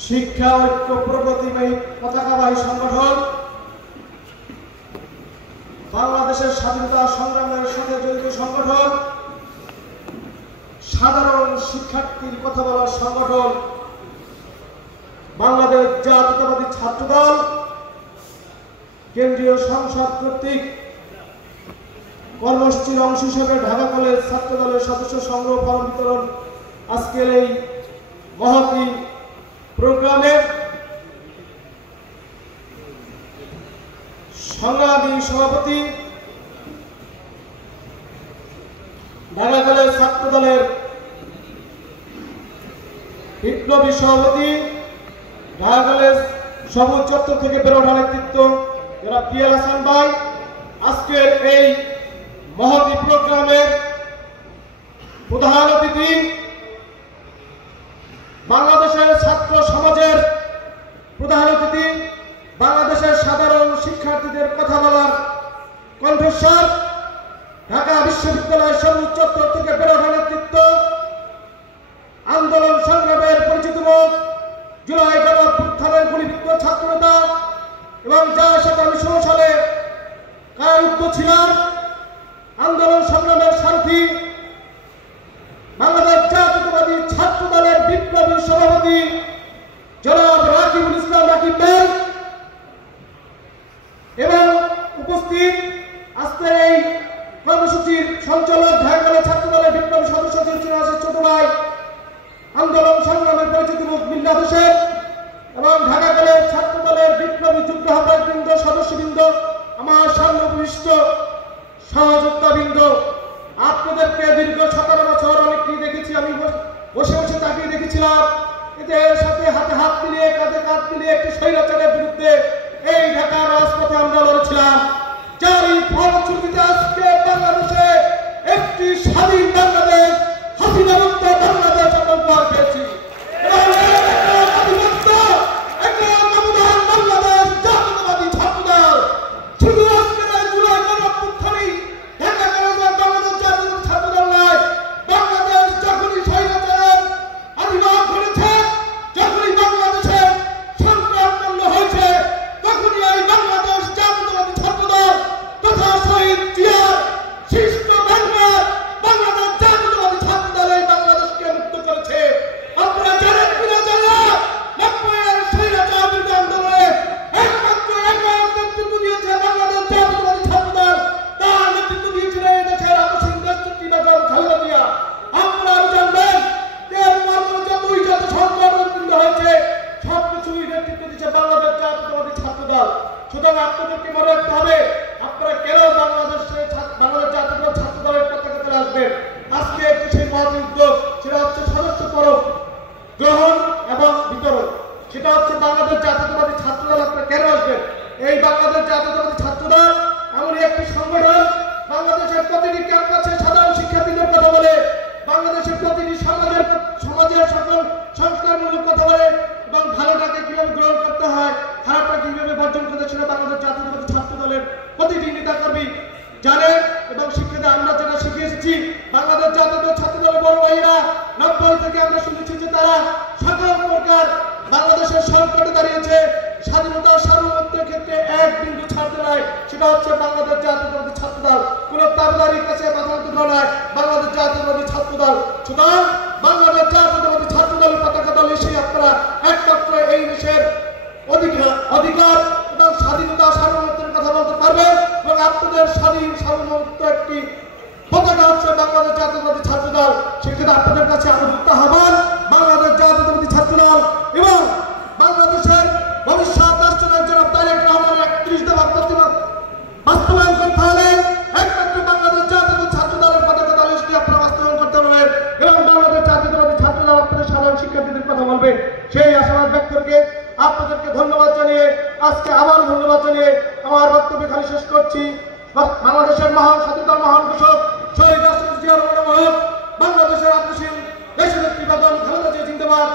শিক্ষা ঐক্য প্রগতিবাহী পতাকাবাহী সংগঠন বাংলাদেশের স্বাধীনতা সংগ্রামের সাথে জড়িত সংগঠন, সাধারণ শিক্ষার্থীর কথা বলার সংগঠন বাংলাদেশ জাতীয়তাবাদী ছাত্রদল কেন্দ্রীয় সংসদ কর্তৃক কর্মসূচির অংশ হিসেবে ঢাকা কলেজ ছাত্রদলের সদস্য সংগ্রহ ফরম বিতরণ আজকের এই মহতী প্রোগ্রামে সংগ্রামী সভাপতি, ঢাকা কলেজ ছাত্রদলের বিপ্লবী সভাপতি, ঢাকা কলেজ সবুজ চত্বর থেকে বের ওঠা নেতৃত্ব যারা পিয়ার হাসান ভাই, আজকের এই মহতী প্রোগ্রামের প্রধান অতিথি বাংলাদেশের ছাত্র সমাজের প্রধান অতিথি, বাংলাদেশের সাধারণ শিক্ষার্থীদের কথা বলার কণ্ঠস্বর, ঢাকা বিশ্ববিদ্যালয় সবুজ চত্বর থেকে বের ওঠা নেতৃত্ব, আন্দোলন সংগ্রামের পরিচিত মুখ, জুলাই গণঅভ্যুত্থানের গুলিবিদ্ধ ছাত্রনেতা এবং যার সাথে আমি 16 সালে কারারুদ্ধ ছিলাম, আন্দোলন সংগ্রামের সারথী বাংলাদেশ জাতীয়তাবাদী ছাত্র দলের বিপ্লবী সভাপতি জনাব রাকিবুল ইসলাম রাকিব ভাই এবং উপস্থিত আজকের এই কর্মসূচির সঞ্চালক ঢাকা কলেজ ছাত্র দলের বিপ্লবী সদস্য ছোট ভাই, আন্দোলন সংগ্রামের পরিচিত মুখ মিল্লাত হোসেন এবং ঢাকা কলেজ ছাত্র দলের বিপ্লবী যুগ্ম আহ্বায়কবৃন্দ, সদস্যবৃন্দ, আমার সামনে উপবিষ্ট সহযোদ্ধাবৃন্দ, আপনাদেরকে দীর্ঘ 17 বছর অনেককেই দেখেছি, আমি বসে বসে তাকিয়ে দেখেছিলাম। এদের সাথে হাতে হাত মিলিয়ে কাঁধে কাঁধ মিলিয়ে একটি স্বৈরাচারের বিরুদ্ধে এই ঢাকার রাজপথে আমরা লড়েছিলাম, যারই ফলশ্রুতিতে আজকে বাংলাদেশে একটি স্বাধীন বাংলাদেশ, হাসিনা মুক্ত বাংলাদেশ আমরা উপহার পেয়েছি। সুতরাং আপনাদেরকে মনে রাখতে হবে আপনারা কেন বাংলাদেশ জাতীয় ছাত্র দলের পতাকাতে আসবেন। আজকে একটি সেই মহৎ উদ্যোগ, সেটা হচ্ছে সদস্য পরব গ্রহণ এবং বিতরণ। সেটা হচ্ছে বাংলাদেশ জাতীয়তাবাদী ছাত্র দল। আপনারা কেন আসবেন? এই বাংলাদেশ জাতীয়তাবাদী ছাত্র দল এমনই একটি সংগঠন, বাংলাদেশের প্রতিটি ক্যাম্পাসে সাধারণ শিক্ষার্থীদের কথা বলে, বাংলাদেশের প্রতিটি সমাজের সকল সংস্কারমূলক কথা বলে এবং ভালোটাকে কিভাবে গ্রহণ করতে হয়, খারাপটাকে কিভাবে বর্জন করতে, সেটা বাংলাদেশ জাতীয়তাবাদী ছাত্র দলের প্রতিটি নেতাকর্মী জানে এবং শিক্ষিত। আমরা যেটা শিখে এসেছি, বাংলাদেশ জাতীয় ছাত্র দলের বড় ভাইরা 90 থেকে আমরা শুনেছি যে তারা সকল প্রকার বাংলাদেশের সংকটে দাঁড়িয়েছে, স্বাধীনতা সার্বভৌমত্বের ক্ষেত্রে এক বিন্দু ছাড়তে নয়, সেটা হচ্ছে বাংলাদেশ জাতীয়তাবাদী ছাত্র দল। কোন তাবেদারির কাছে মাথা নত নয় বাংলাদেশ জাতীয়তাবাদী ছাত্র দল। সুতরাং বাংলাদেশ জাতীয়তাবাদী ছাত্র দলের পতাকা দল এসে আপনারা একমাত্র এই দেশের অধিকার এবং স্বাধীনতা সার্বভৌমত্বের কথা বলতে পারবেন এবং আপনাদের স্বাধীন সার্বভৌমত্ব একটি পতাকা হচ্ছে বাংলাদেশ জাতীয়তাবাদী ছাত্র দল। সেক্ষেত্রে আপনাদের কাছে আবেদন আহ্বান, বাংলাদেশ জাতীয়তাবাদী ছাত্র দল এবং বাংলাদেশের ভবিষ্যৎ রাষ্ট্রনায়ক জনাব তারেক রহমানের 31 দফা প্রতিবাদ বাস্তবায়ন করতে হলে একমাত্র বাংলাদেশ জাতীয়তাবাদী ছাত্র দলের পতাকা দল এসে আপনারা বাস্তবায়ন করতে পারবেন এবং বাংলাদেশ জাতীয়তাবাদী ছাত্র দল আপনাদের সাধারণ শিক্ষার্থীদের কথা বলবে। সেই আশাবাদ ব্যক্ত করে আপনাদেরকে ধন্যবাদ জানিয়ে, আজকে আবার ধন্যবাদ জানিয়ে আমার বক্তব্য এখানে শেষ করছি। বাংলাদেশের মহান স্বাধীনতার মহান ঘোষক শহীদ রাষ্ট্রপতি জিয়া রহমান, বাংলাদেশের আত্মশীল দেশনেত্রী বেগম খালেদা জিয়া জিন্দাবাদ।